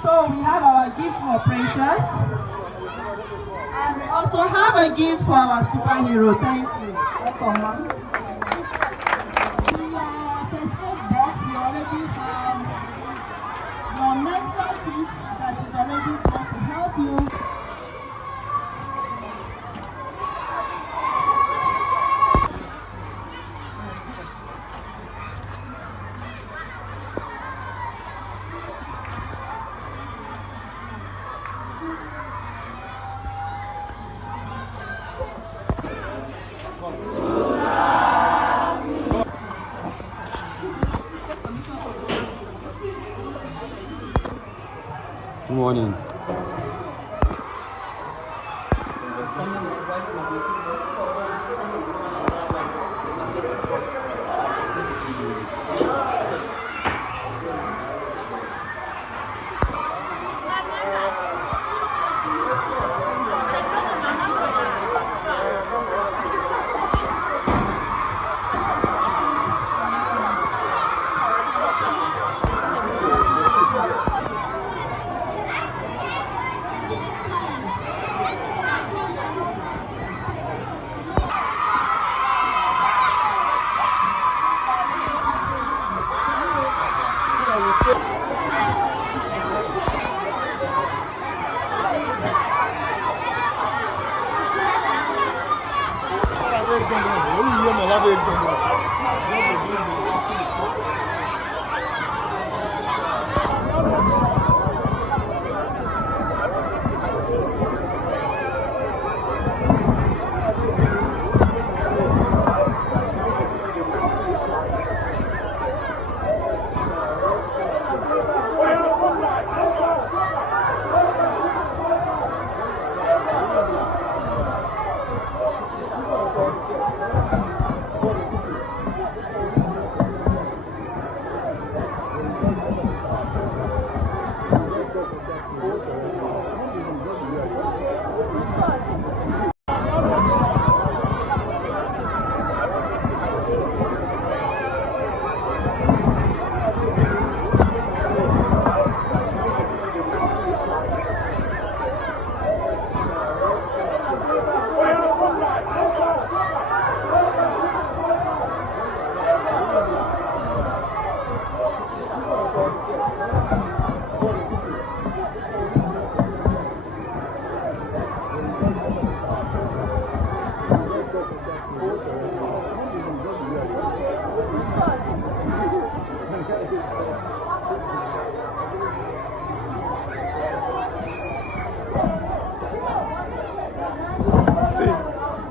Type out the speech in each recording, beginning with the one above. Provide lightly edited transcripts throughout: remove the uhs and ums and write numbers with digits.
So we have our gift for Precious, and we also have a gift for our superhero. Thank you. Welcome, ma'am. In your first aid box, you already have your menstrual kit that is already there to help you. Good morning.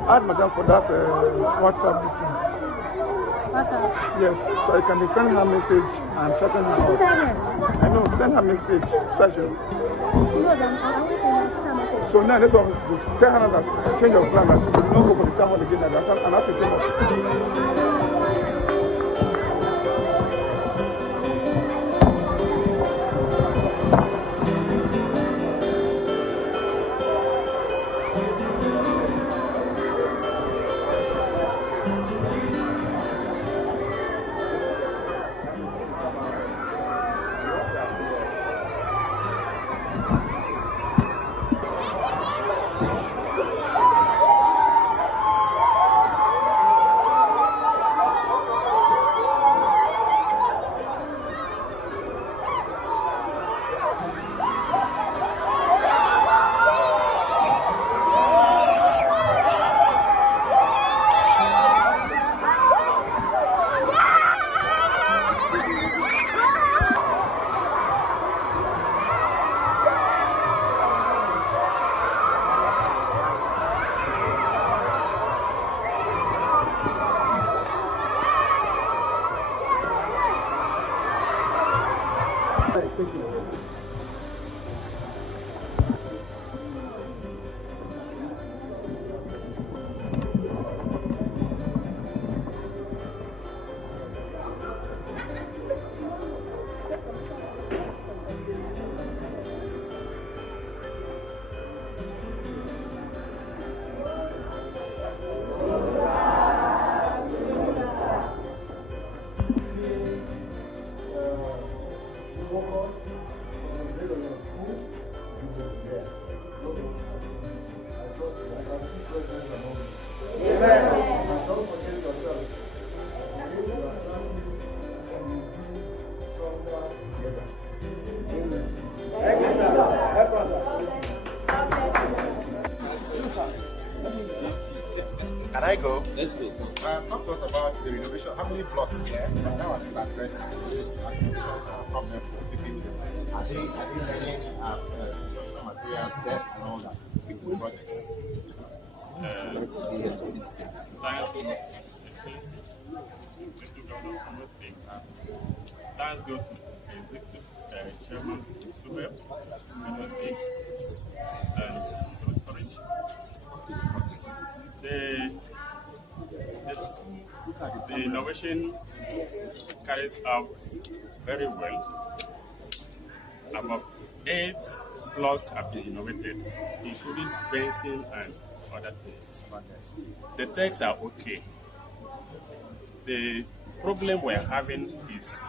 Add madam for that WhatsApp this thing. WhatsApp? Yes, so I can be sending her message and chatting her. I know, send her message, special. So now let's tell her that change of plan, that we will not go for the town hall again, and that's a change. Can I go? Let's go. Talk to us about the renovation. How many blocks here? And now at this address, problem for people. Are they learning construction materials, desks, and all that? People projects. Thanks so much, Excellency. Thank you, Governor. Thanks go to Executive Chairman Super, Benue State, and storage. The innovation carries out very well. About 8 blocks have been innovated, including fencing and other things. The decks are okay. The problem we're having is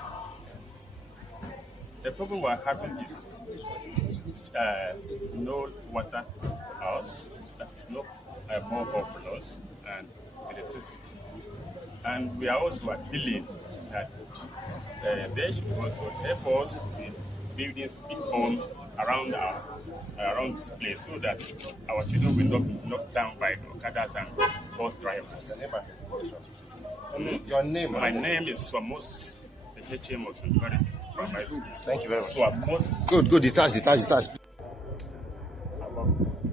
no water house, that is no more populous, and electricity. And we are also appealing that they should also help us in building speed homes around this place so that our children will not be knocked down by the Okadas and bus drivers. Your name? My name is Moses. The HM of St. Mary's Primary School. Thank you very much. Moses. Good. Detach. About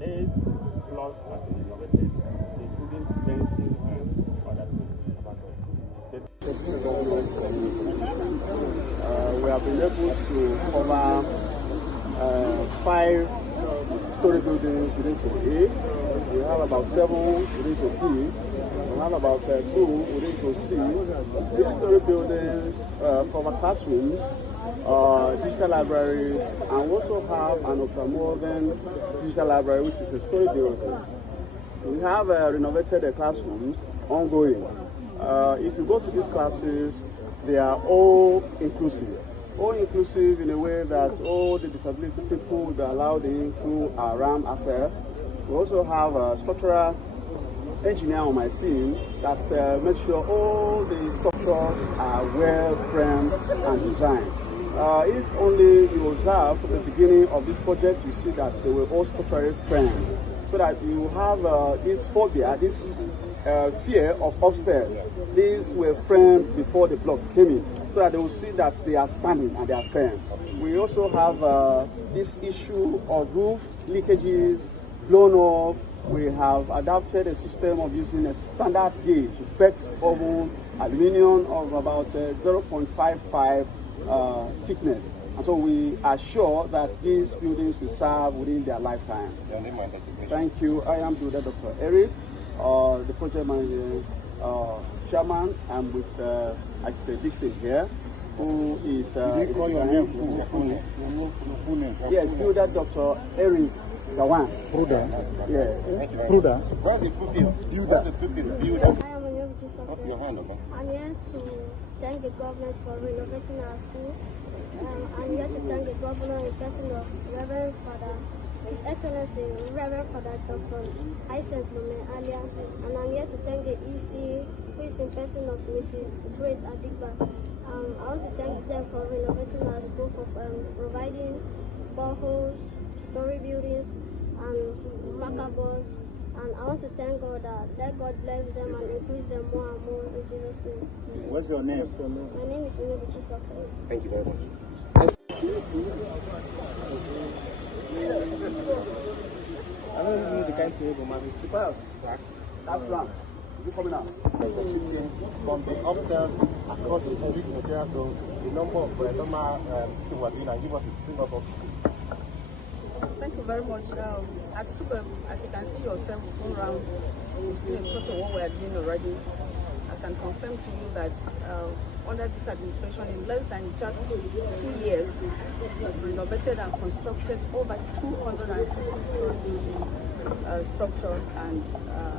8 blocks have been innovated, including fencing and other things. We have been able to cover 5 story buildings within Zone A. We have about 7 within Zone B. We have about 2 within Zone C. 3-story buildings cover classrooms, digital libraries, and we also have an ultra-modern digital library, which is a story building. We have renovated classrooms ongoing. If you go to these classes, they are all inclusive. All inclusive in a way that all the disability people will be allowed in through our RAM access. We also have a structural engineer on my team that makes sure all the structures are well framed and designed. If only you observe from the beginning of this project, you see that they were all structurally framed, so that you have this phobia, this fear of upstairs. These were framed before the block came in, so that they will see that they are standing and they are firm. We also have this issue of roof leakages, blown off. We have adopted a system of using a standard gauge, effect oven, aluminium of about 0.55 thickness. And so we are sure that these buildings will serve within their lifetime. Your name and designation. Thank you. I am Dr. Eric, the project manager, chairman. I'm with Architect Dixon here, who is... Did you call your name? Your full name? Yes, builder Dr. Eric Gawan. Pruda? Yes. Pruda? Where's the pupil? Builder. Where's the pupil? Builder. I am Omeri Success. Up your hand, okay? I'm here to thank the government for renovating our school. I'm here to thank the governor in person of Reverend Father, His Excellency Reverend Father Dr. Hyacinth Alia, and I'm here to thank the EC, who is in person of Mrs. Grace Adigba. I want to thank them for renovating our school, for providing boreholes, story buildings, and marker boards. And I want to thank God that let God bless them and increase them more and more in Jesus' name. What's your name? My name is Omeri Success. Thank you very much. I don't know the kind of thing, but that's plan. You coming out? From the upstairs across the street material, so the number of normal things we're doing, and give us a finger box. Thank you very much. At Super, as you can see yourself go around, you see a lot of what we are doing already. I can confirm to you that under this administration, in less than just 2 years, we've renovated and constructed over 250 structures and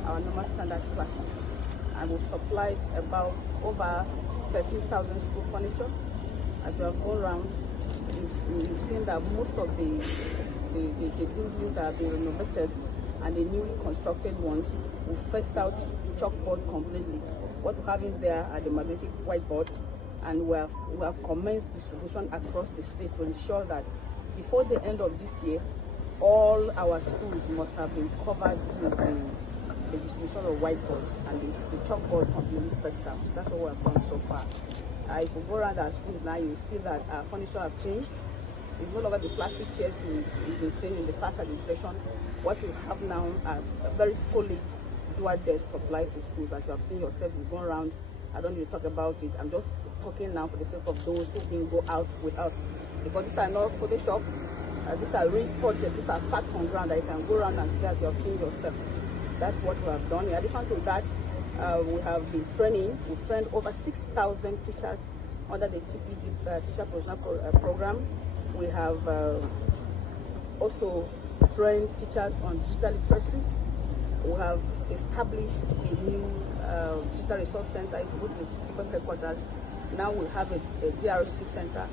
our normal standard classes. And we've supplied about over 13,000 school furniture. As we have gone around, we've seen that most of the buildings that have been renovated and the newly constructed ones will first out chalkboard completely. What we have in there are the magnetic whiteboard, and we have commenced distribution across the state to ensure that before the end of this year, all our schools must have been covered with the distribution of whiteboard and the chalkboard completely first time. That's what we have done so far. If we go around our schools now, you see that our furniture have changed. It's no longer the plastic chairs we've been seeing in the past administration. What we have now are a very solid dual desk supplied to schools. As you have seen yourself, we've gone around. I don't need to talk about it. I'm just talking now for the sake of those who didn't go out with us. Because these are not Photoshop. These are real projects. These are facts on ground that you can go around and see as you have seen yourself. That's what we have done. In addition to that, we have been training. We've trained over 6,000 teachers under the TPD Teacher Professional Program. We have also trained teachers on digital literacy. We have established a new digital resource center. If you go to the super headquarters, now we have a DRC center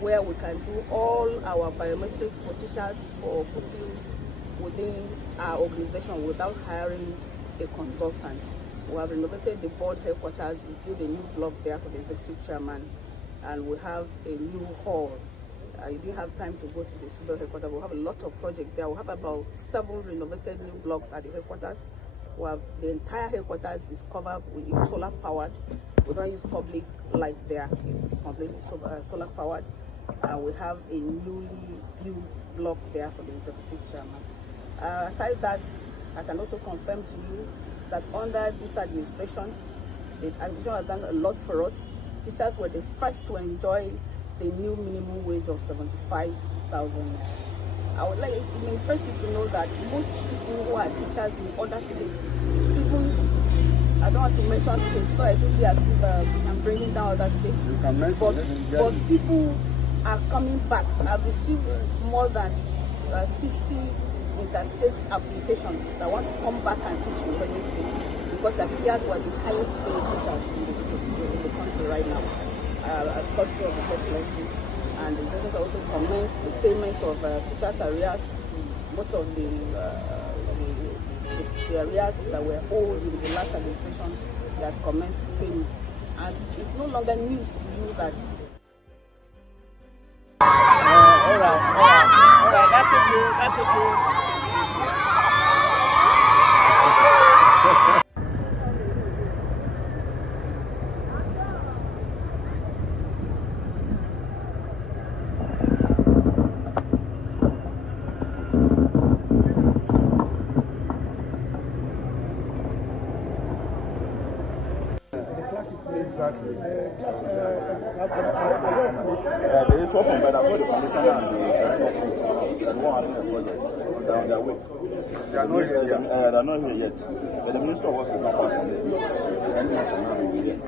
where we can do all our biometrics for teachers or pupils within our organization without hiring a consultant. We have renovated the board headquarters. We built a new block there for the executive chairman, and we have a new hall. You didn't have time to go to the super headquarters. We have a lot of projects there. We have about 7 renovated new blocks at the headquarters. We have the entire headquarters is covered with solar powered. We don't use public light there. It's completely solar powered. We have a newly built block there for the executive chairman. Aside that, I can also confirm to you that under this administration, the administration has done a lot for us. Teachers were the first to enjoy the new minimum wage of 75,000. I would like, it may interest you to know that most people who are teachers in other states, even, I don't want to mention states, so I don't be as if I'm bringing down other states, but people are coming back. I've received more than 50 interstate applications that want to come back and teach in Benue State because the teachers were the highest paid teachers in the country right now. As courtesy of the Excellency, and the executive also commenced the payment of teachers' arrears. Most of the arrears that were owed in the last administration, he has commenced paying. And it's no longer news to you that. All right, that's okay. Exactly. There is one but I've got the commissioner and the one having a project. They're on their way. They are not here yet. They're not here yet. But the Minister of Works is not passing there. And national will be here.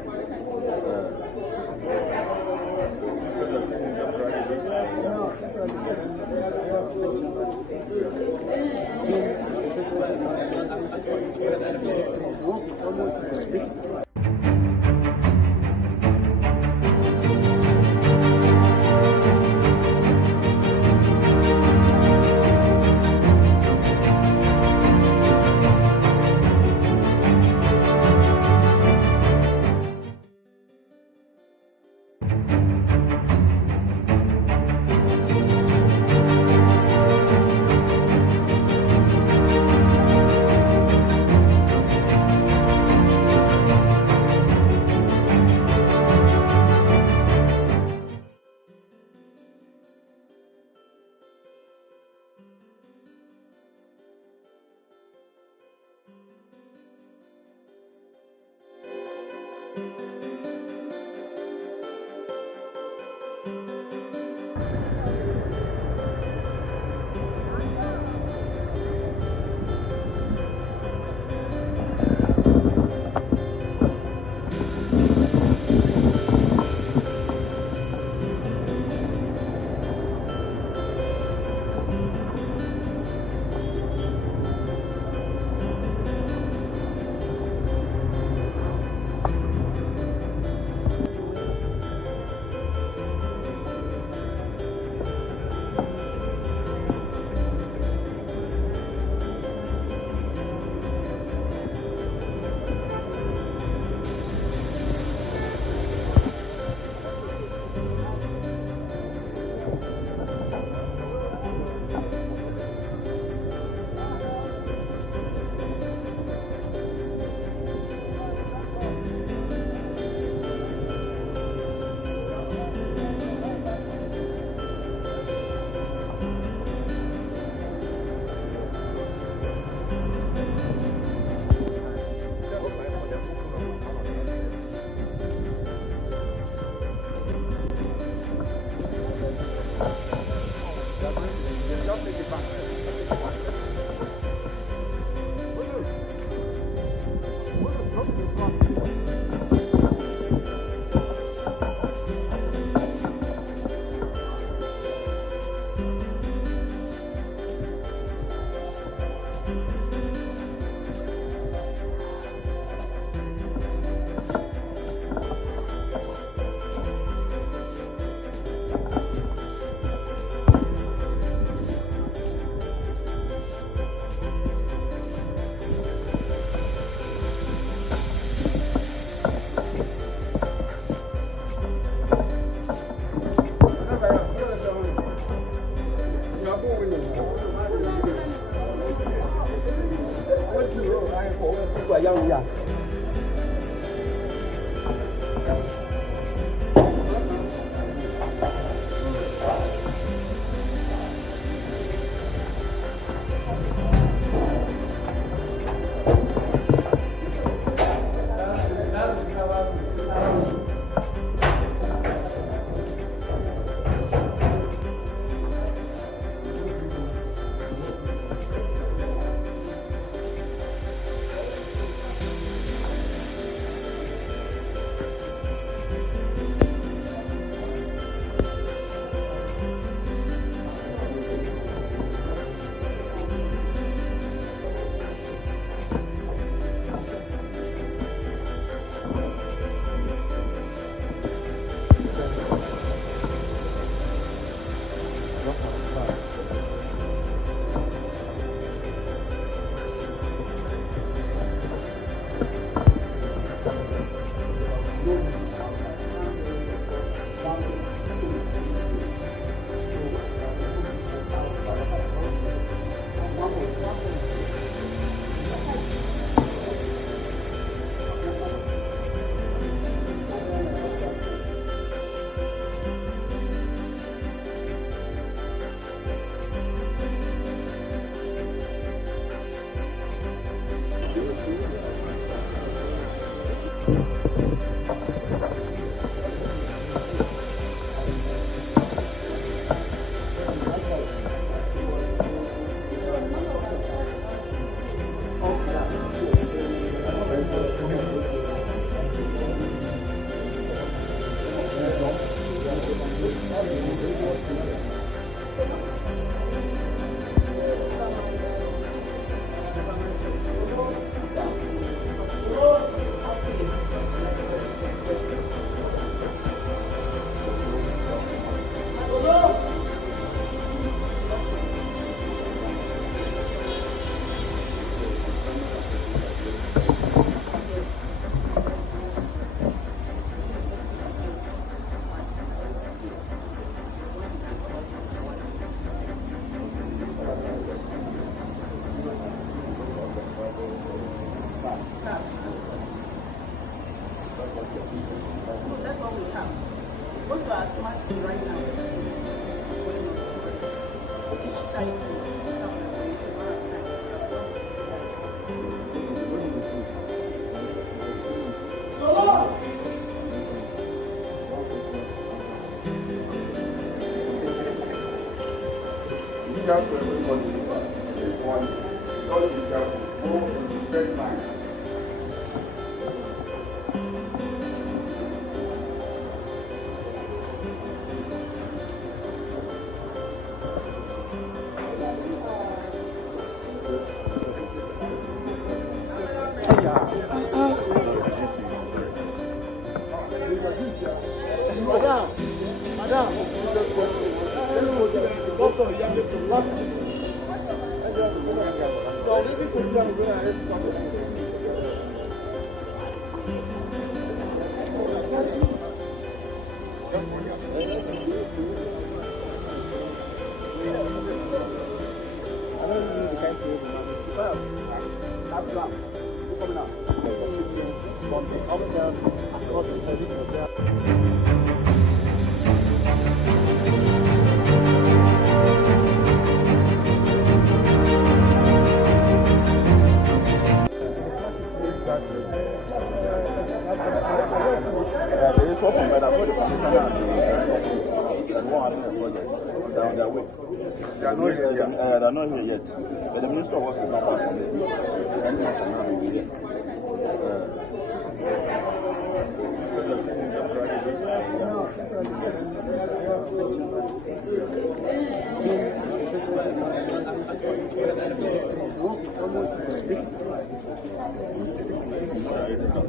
They are not here yet. But the Minister of Works is not passing there.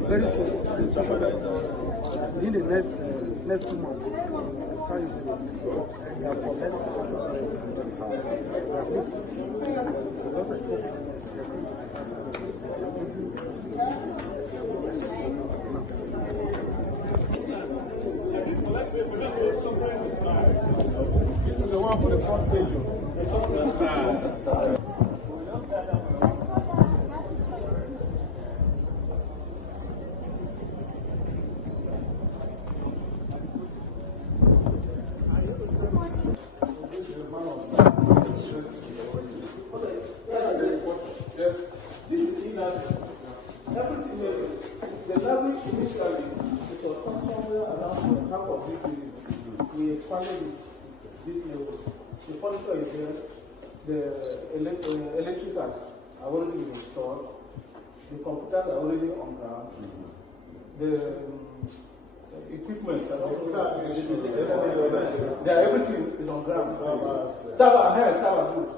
Very soon. In the next 2 months. This is the one for the front page. The level initially, it was somewhere around half of this building. We expanded it. The furniture is here. The electricals are already been installed. The computers are already on ground. The equipment, everything is on ground. Server good.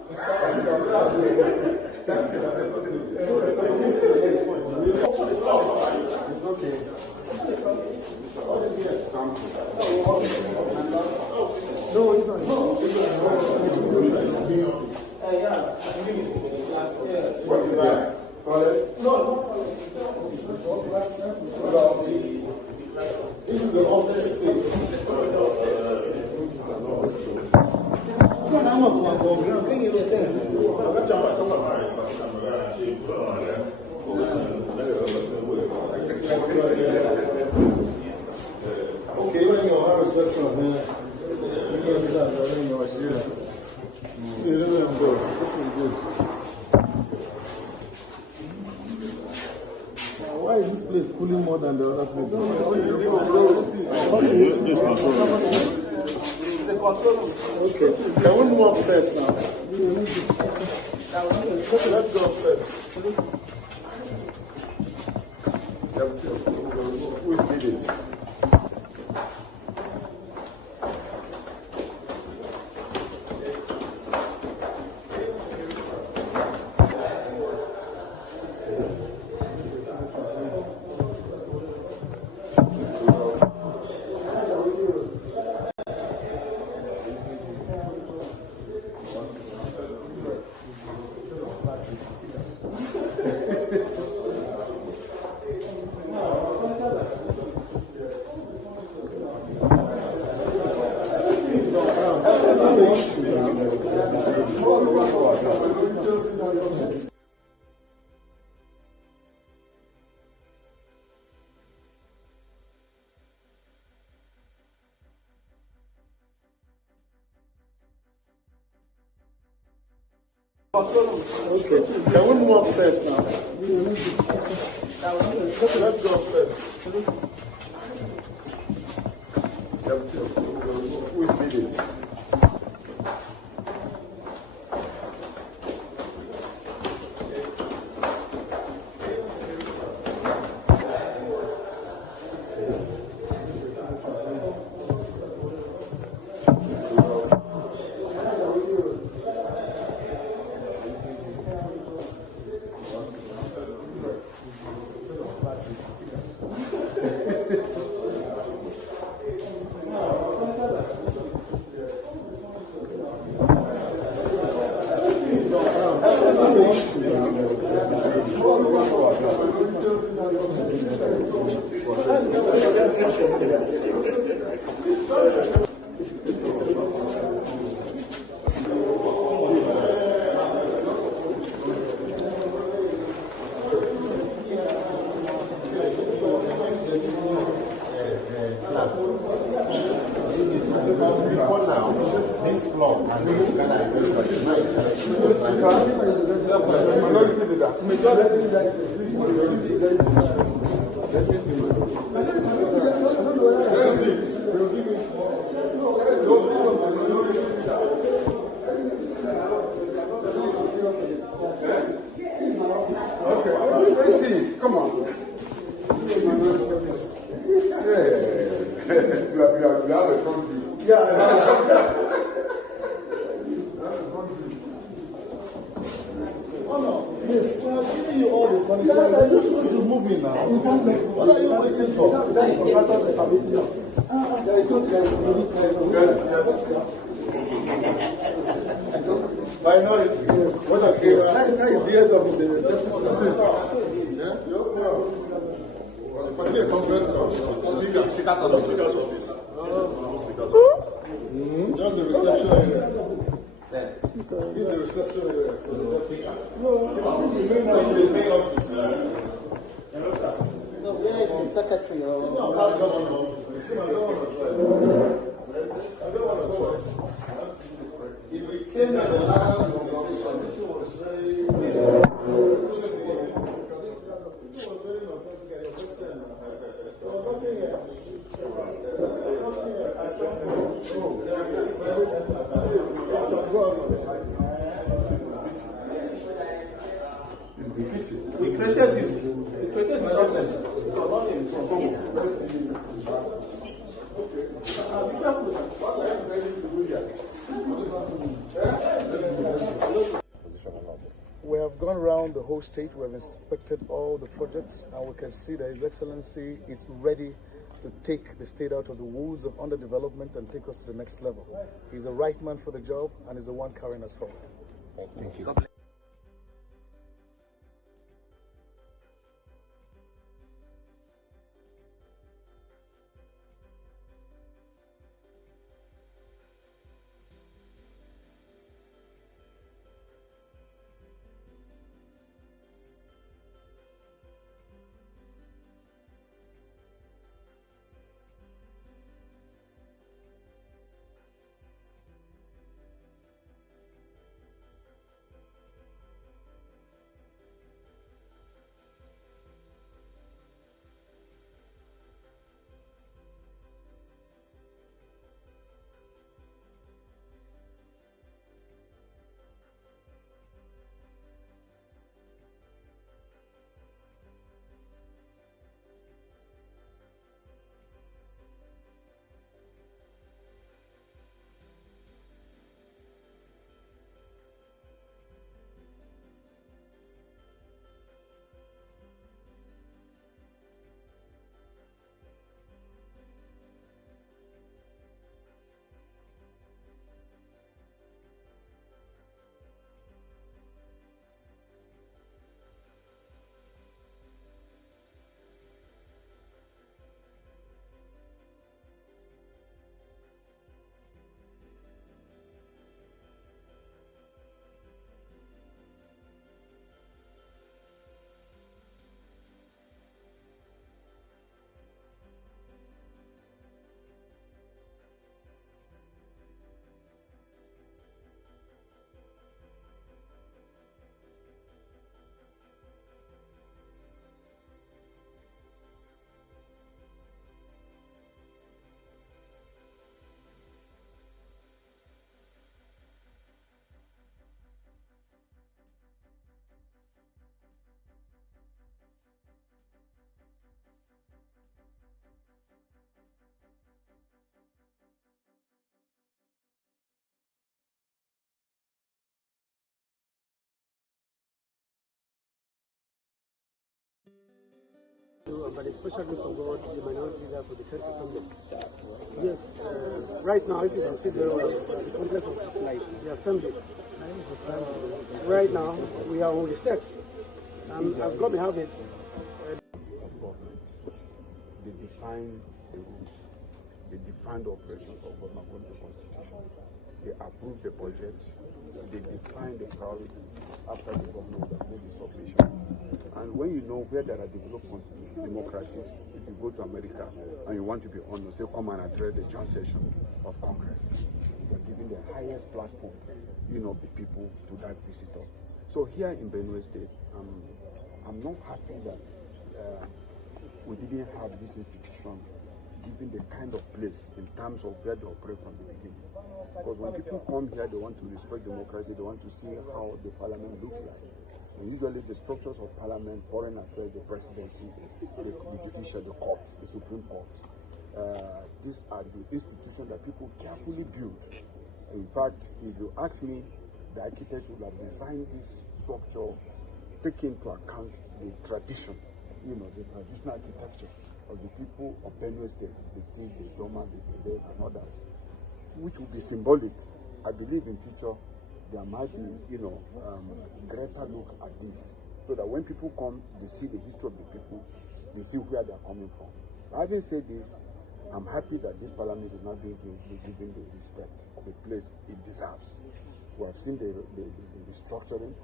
It's okay. What is here? No, it's not. What is that? Toilet? No. This is the office space. Okay, when you have a reception here, this is good. Why is this place cooling more than the other place? Okay, can we move up first now? Okay, let's go up first. Who is leading? Okay, can we move up first now? Okay, let's go up first. Who is leading? Just the reception area. This is the reception area. No, this is the main office. No, where is the secretary? This is our last government office. I don't want to go. If we came at the last conversation, this was very nonsensical. We have gone around the whole state. We have inspected all the projects, and we can see that His Excellency is ready to take the state out of the woes of underdevelopment and take us to the next level. He's the right man for the job, and he's the one carrying us forward. Thank you. By the special grace of God, the minority leader for the 10th Assembly. Yes, right now, if you can see the complex of this light, the assembly. Right now, we are on the steps. As God may have it. They define the rules, they define the operations of government according to the Constitution. They approve the budget, they define the priorities after the government has made the submission. And when you know where there are developed democracies, if you go to America and you want to be honored, say come and address the joint session of Congress. You're giving the highest platform, the people to that visitor. So here in Benue State, I'm not happy that we didn't have this institution given the kind of place in terms of where they operate from the beginning. Because when people come here, they want to respect democracy, they want to see how the parliament looks like. And usually the structures of parliament, foreign affairs, the presidency, the judicial, the court, the Supreme Court, these are the institutions that people carefully build. In fact, if you ask me, the architect would have designed this structure, taking into account the tradition, the traditional architecture of the people of Benue State, the Tiv, the Doma, the Tedes, and others, which will be symbolic. I believe in future there might be, greater look at this, so that when people come, they see the history of the people, they see where they are coming from. Having said this, I'm happy that this parliament is not going to be given the respect, the place it deserves. We have seen the restructuring,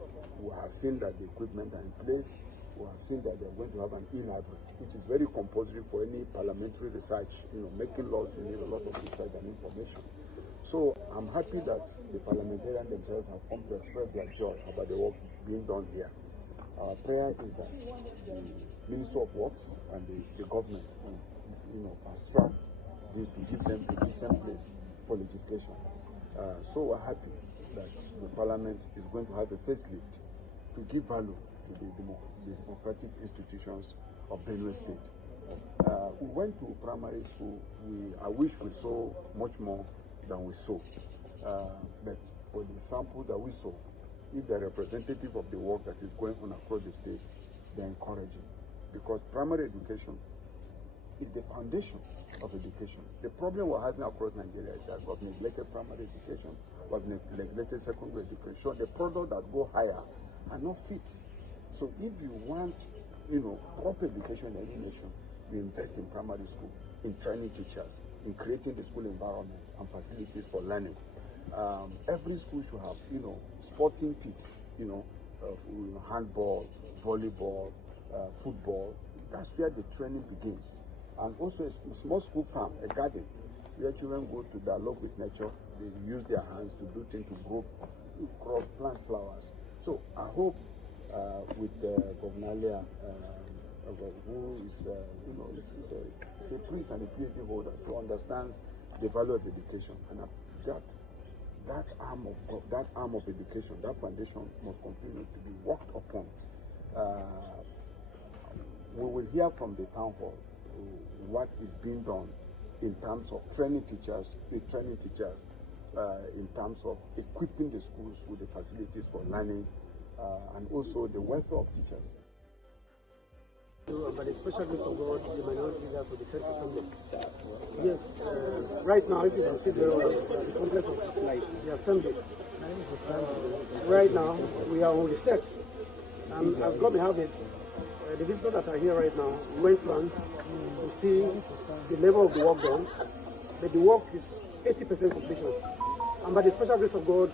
we have seen that the equipment are in place, we have seen that they're going to have an e-library, which is very compulsory for any parliamentary research. Making laws, you need a lot of research and information. So I'm happy that the parliamentarians themselves have come to express their joy about the work being done here. Our prayer is that the Minister of Works and the government will fast-track this to give them a decent place for legislation. So we're happy that the parliament is going to have a facelift to give value to the democratic institutions of Benue State. We went to primary school. I wish we saw much more than we saw. But for the sample that we saw, if they're representative of the work that is going on across the state, they're encouraging. Because primary education is the foundation of education. The problem we're having across Nigeria is that we've neglected primary education, we've neglected secondary education. The products that go higher are not fit. So if you want, proper education in any nation, you invest in primary school, in training teachers, in creating the school environment and facilities for learning. Every school should have, sporting pits, handball, volleyball, football. That's where the training begins. And also a small school farm, a garden, where children go to dialogue with nature. They use their hands to do things, to grow, crop, plant flowers. So I hope with Governor Alia, who is, is a priest and a PhD holder, who understands the value of education, and that arm of education, that foundation must continue to be worked upon. We will hear from the town hall what is being done in terms of training teachers, in terms of equipping the schools with the facilities for learning, and also the welfare of teachers. By the special grace of God, the minority leaders of the Church Assembly. Yes, right now, if you can see the complex of this light, the assembly. Right now, we are on the steps. And as God may have it, the visitors that are here right now went round to see the level of the work done. But the work is 80% completion. And by the special grace of God,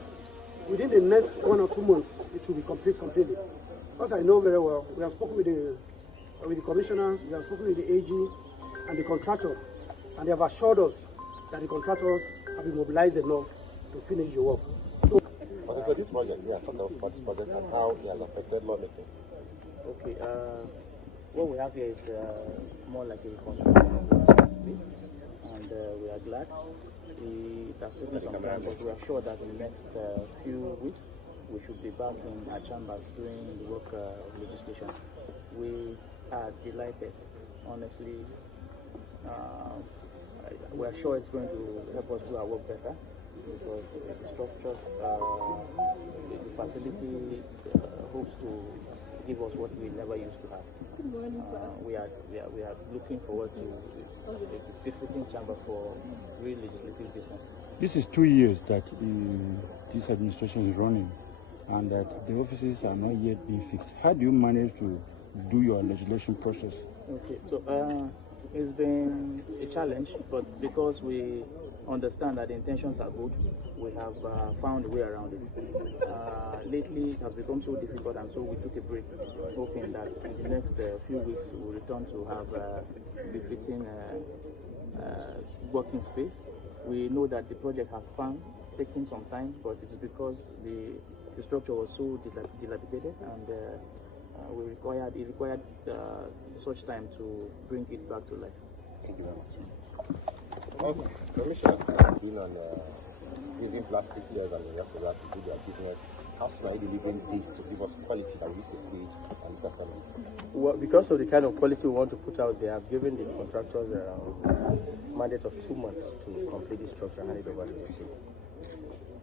within the next 1 or 2 months, it will be complete completely. As I know very well, we have spoken with the commissioners, we have spoken with the AG and the contractor, and they have assured us that the contractors have been mobilized enough to finish the work. So this project, we are talking about this project and how it has affected lawmaking. Okay, what we have here is more like a reconstruction of the state, and we are glad. It has taken some time, but we are sure that in the next few weeks we should be back in our chambers doing the work of legislation. We are delighted, honestly. We are sure it's going to help us do our work better, because the structure, the facility hopes to give us what we never used to have. We are looking forward to a befitting chamber for real legislative business. This is 2 years that this administration is running, and that the offices are not yet being fixed. How do you manage to do your legislation process? Okay, so it's been a challenge, but because we understand that the intentions are good, we have found a way around it. Lately, it has become so difficult, and so we took a break, hoping that in the next few weeks we'll return to have befitting working space. We know that the project has taken some time, but it's because the structure was so dilapidated, and it required such time to bring it back to life. Thank you very much. Okay, Commissioner, been on using plastic chairs and the rest of that to do their business. How soon are you delivering this to give us quality that we used to see on this assembly? Well, because of the kind of quality we want to put out there, I've given the contractors a mandate of 2 months to complete this structure and hand it over to the state.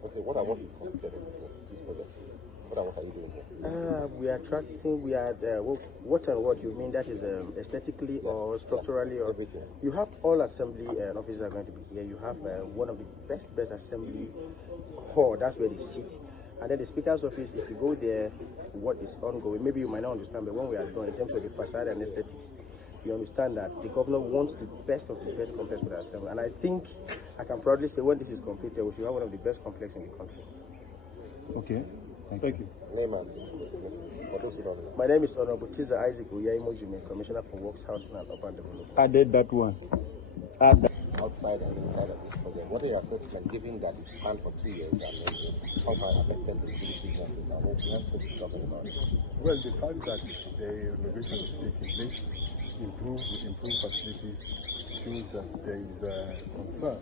Okay, what is considered in this project? What are you doing here? We are attracting, what you mean, that is aesthetically or structurally, or everything. You have all assembly offices are going to be here. You have one of the best assembly hall, that's where they sit. And then the speaker's office, if you go there, what is ongoing, maybe you might not understand, but when we are done in terms of the facade and aesthetics, you understand that the governor wants the best of the best complex for the assembly. And I think I can proudly say when this is completed, we should have one of the best complexes in the country. Okay. Thank you. Name and for those who don't know. My name is Honorable Tiza Isaac Uyaimojime, Commissioner for Works, Housing and Urban Development. I did that one. Outside and inside of this project, what are your assessment, given that it's spanned for 2 years and how far affected the businesses and what is talking about it? Well, the fact that the renovation is taking place, improved facilities, shows that there is a concern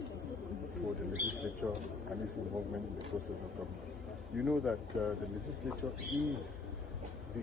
for the legislature and its involvement in the process of governance. You know that the legislature is the